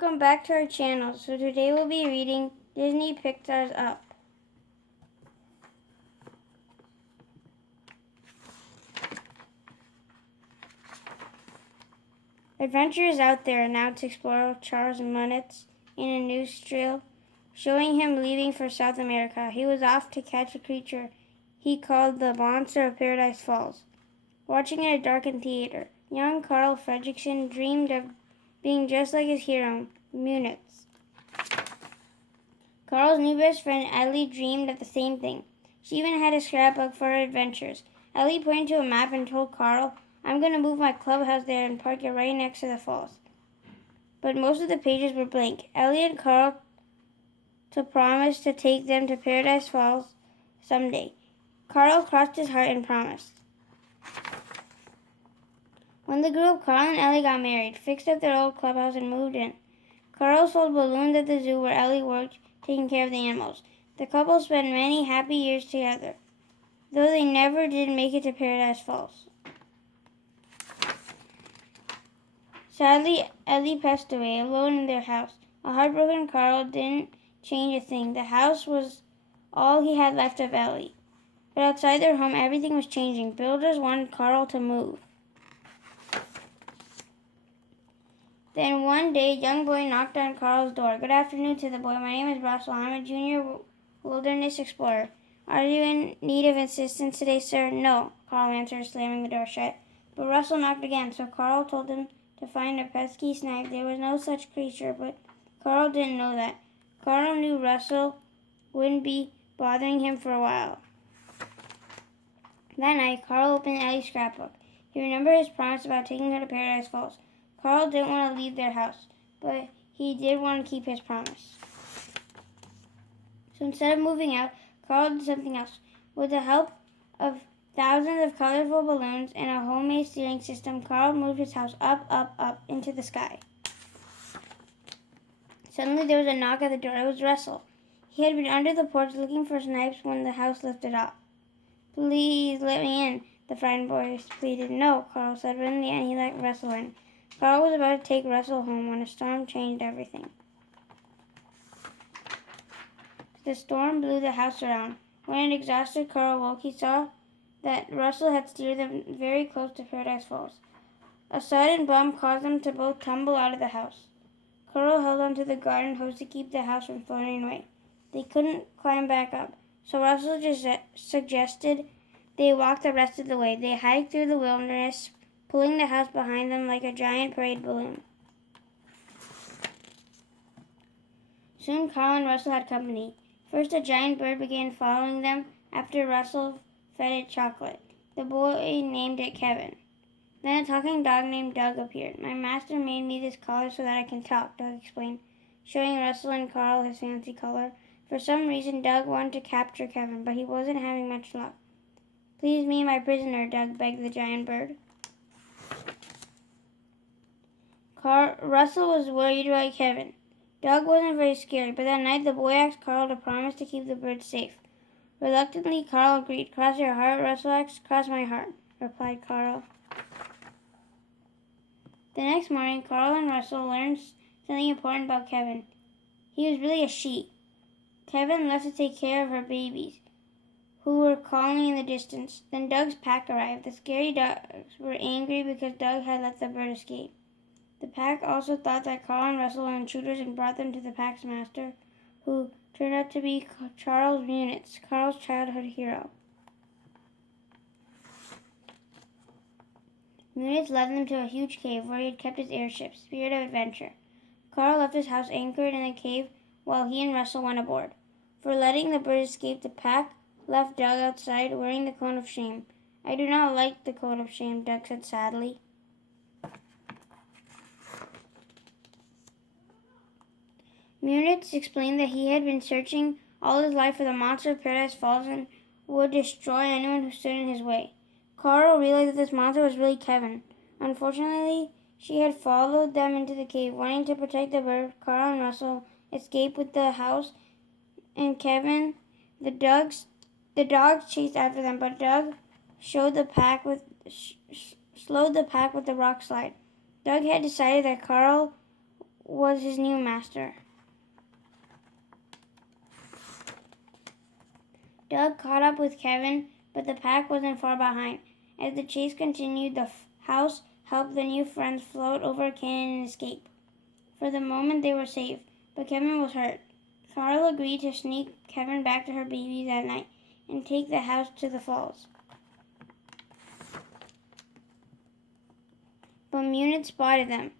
Welcome back to our channel. So today we'll be reading Disney Pixar's Up. Adventure is out there now to explore Charles Munnets in a news reel, showing him leaving for South America. He was off to catch a creature he called the Monster of Paradise Falls. Watching in a darkened theater, young Carl Fredricksen dreamed of being just like his hero, Munitz. Carl's new best friend, Ellie, dreamed of the same thing. She even had a scrapbook for her adventures. Ellie pointed to a map and told Carl, "I'm going to move my clubhouse there and park it right next to the falls." But most of the pages were blank. Ellie and Carl promised to take them to Paradise Falls someday. Carl crossed his heart and promised. When they grew up, Carl and Ellie got married, fixed up their old clubhouse, and moved in. Carl sold balloons at the zoo where Ellie worked, taking care of the animals. The couple spent many happy years together, though they never did make it to Paradise Falls. Sadly, Ellie passed away, alone in their house. A heartbroken Carl didn't change a thing. The house was all he had left of Ellie. But outside their home, everything was changing. Builders wanted Carl to move. Then one day, a young boy knocked on Carl's door. "Good afternoon," to the boy. "My name is Russell. I'm a junior wilderness explorer. Are you in need of assistance today, sir?" "No," Carl answered, slamming the door shut. But Russell knocked again, so Carl told him to find a pesky snag. There was no such creature, but Carl didn't know that. Carl knew Russell wouldn't be bothering him for a while. That night, Carl opened Ellie's scrapbook. He remembered his promise about taking her to Paradise Falls. Carl didn't want to leave their house, but he did want to keep his promise. So instead of moving out, Carl did something else. With the help of thousands of colorful balloons and a homemade ceiling system, Carl moved his house up, up, up into the sky. Suddenly there was a knock at the door. It was Russell. He had been under the porch looking for snipes when the house lifted up. "Please let me in," the frightened boy pleaded. "No," Carl said, but in the end he let Russell in. Carl was about to take Russell home when a storm changed everything. The storm blew the house around. When an exhausted Carl woke, he saw that Russell had steered them very close to Paradise Falls. A sudden bump caused them to both tumble out of the house. Carl held onto the garden hose to keep the house from floating away. They couldn't climb back up, so Russell just suggested they walk the rest of the way. They hiked through the wilderness, pulling the house behind them like a giant parade balloon. Soon Carl and Russell had company. First, a giant bird began following them after Russell fed it chocolate. The boy named it Kevin. Then a talking dog named Doug appeared. "My master made me this collar so that I can talk," Doug explained, showing Russell and Carl his fancy collar. For some reason, Doug wanted to capture Kevin, but he wasn't having much luck. "Please be my prisoner," Doug begged the giant bird. Russell was worried about Kevin. Doug wasn't very scary, but that night the boy asked Carl to promise to keep the bird safe. Reluctantly, Carl agreed. "Cross your heart," Russell asked. "Cross my heart," replied Carl. The next morning, Carl and Russell learned something important about Kevin. He was really a she. Kevin left to take care of her babies, who were calling in the distance. Then Doug's pack arrived. The scary dogs were angry because Doug had let the bird escape. The pack also thought that Carl and Russell were intruders and brought them to the pack's master, who turned out to be Charles Munitz, Carl's childhood hero. Munitz led them to a huge cave where he had kept his airship, Spirit of Adventure. Carl left his house anchored in the cave while he and Russell went aboard. For letting the bird escape, the pack left Doug outside wearing the cone of shame. "I do not like the cone of shame," Doug said sadly. Munitz explained that he had been searching all his life for the monster of Paradise Falls and would destroy anyone who stood in his way. Carl realized that this monster was really Kevin. Unfortunately, she had followed them into the cave. Wanting to protect the bird, Carl and Russell escaped with the house and Kevin. The dogs chased after them, but Doug slowed the pack with the rock slide. Doug had decided that Carl was his new master. Doug caught up with Kevin, but the pack wasn't far behind. As the chase continued, the house helped the new friends float over a canyon and escape. For the moment, they were safe, but Kevin was hurt. Carl agreed to sneak Kevin back to her babies at night and take the house to the falls. But Munich spotted them.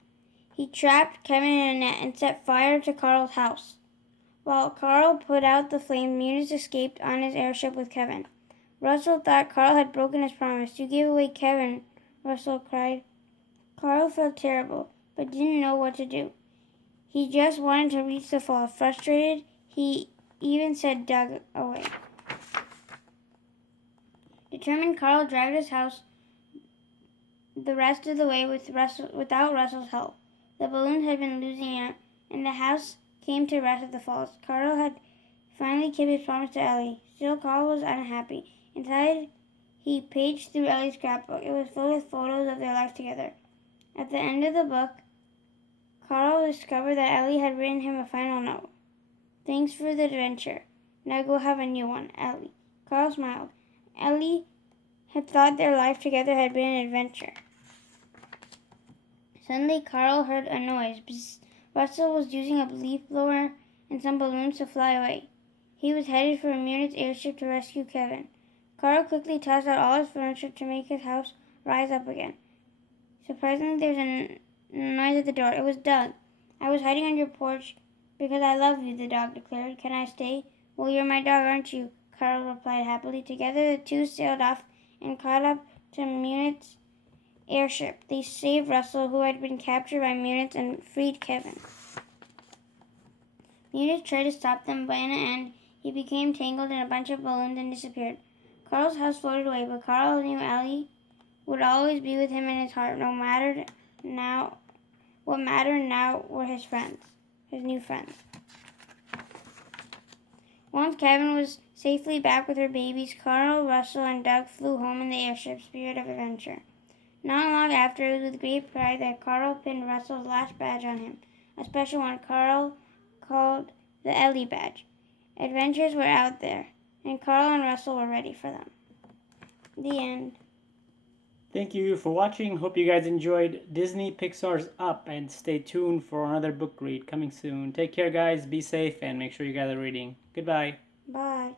He trapped Kevin in a net and set fire to Carl's house. While Carl put out the flames, Munich escaped on his airship with Kevin. Russell thought Carl had broken his promise. "You gave away Kevin," Russell cried. Carl felt terrible, but didn't know what to do. He just wanted to reach the fall. Frustrated, he even sent Doug away. Determined, Carl dragged his house the rest of the way without Russell's help. The balloons had been losing out, and the house came to rest at the falls. Carl had finally kept his promise to Ellie. Still, Carl was unhappy. Inside, he paged through Ellie's scrapbook. It was filled with photos of their life together. At the end of the book, Carl discovered that Ellie had written him a final note. "Thanks for the adventure. Now go have a new one, Ellie." Carl smiled. Ellie had thought their life together had been an adventure. Suddenly, Carl heard a noise. Bzz. Russell was using a leaf blower and some balloons to fly away. He was headed for Munich's airship to rescue Kevin. Carl quickly tossed out all his furniture to make his house rise up again. Surprisingly, there was a noise at the door. It was Doug. "I was hiding on your porch because I love you," the dog declared. "Can I stay?" "Well, you're my dog, aren't you?" Carl replied happily. Together, the two sailed off and caught up to Munich's airship. They saved Russell, who had been captured by Munich, and freed Kevin. Munich tried to stop them, but in the end, he became tangled in a bunch of balloons and disappeared. Carl's house floated away, but Carl knew Ellie would always be with him in his heart. What mattered now were his friends, his new friends. Once Kevin was safely back with her babies, Carl, Russell, and Doug flew home in the airship, Spirit of Adventure. Not long after, it was with great pride that Carl pinned Russell's last badge on him, a special one Carl called the Ellie badge. Adventures were out there, and Carl and Russell were ready for them. The end. Thank you for watching. Hope you guys enjoyed Disney Pixar's Up, and stay tuned for another book read coming soon. Take care, guys. Be safe, and make sure you guys are reading. Goodbye. Bye.